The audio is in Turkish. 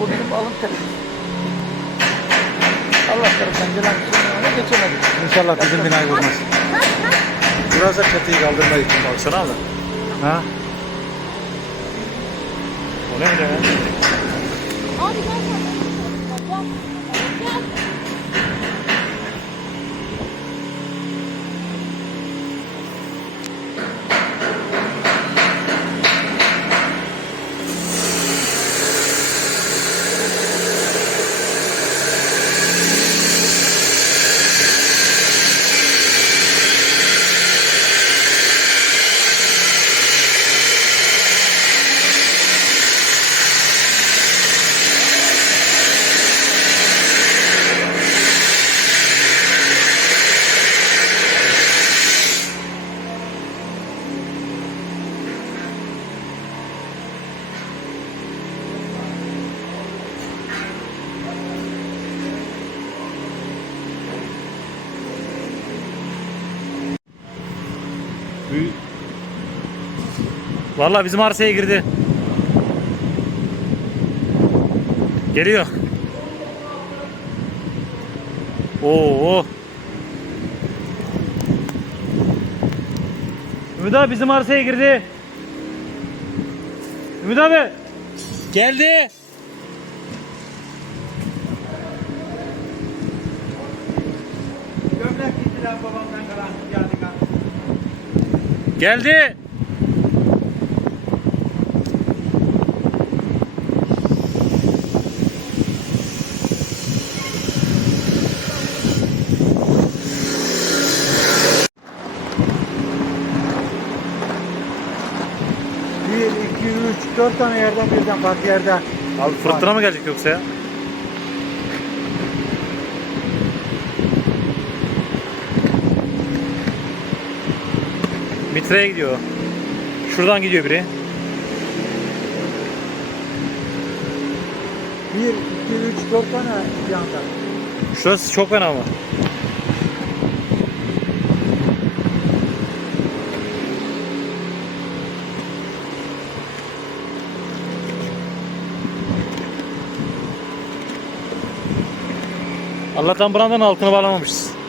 Bu benim alın terim. Allah tarafından gelen kimliğine geçemedik. İnşallah bizim binayı vurmaz. Biraz da çatıyı kaldırmayı Baksana abi. Ha? O ne öyle ya? Vallahi bizim arsaya girdi. Geliyor. Oo. Ümit abi bizim arsaya girdi. Ümit abi. Geldi. Gömlek gittiler babamdan kalan ha. Geldi. Bir, iki, üç, dört tane yerden birden farklı yerde. Abi fırtına mı gelecek yoksa ya? Mitreye gidiyor. Şuradan gidiyor biri. Bir, iki, üç, dört tane bir anda. Şurası çok fena ama. Allah'tan brandanın altını bağlamamışız.